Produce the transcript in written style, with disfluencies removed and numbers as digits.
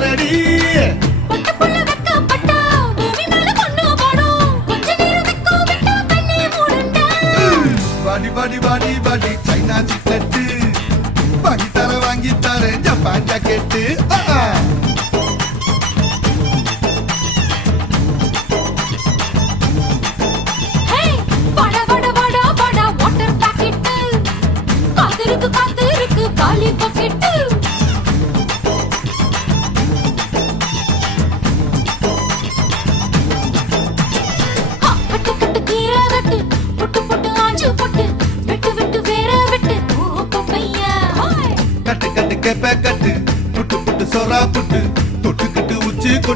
பாரடி பாடி பாடி பாடி சைனா சிக்கெட்டு வாங்கி தரேன் ஜப்பான் ஜாக்கெட்டு கட்டு கட்டு கெப்ப கட்டு புட்டு புட்டு சொரா புட்டு தொட்டுக்கிட்டு உச்சி கொட்டு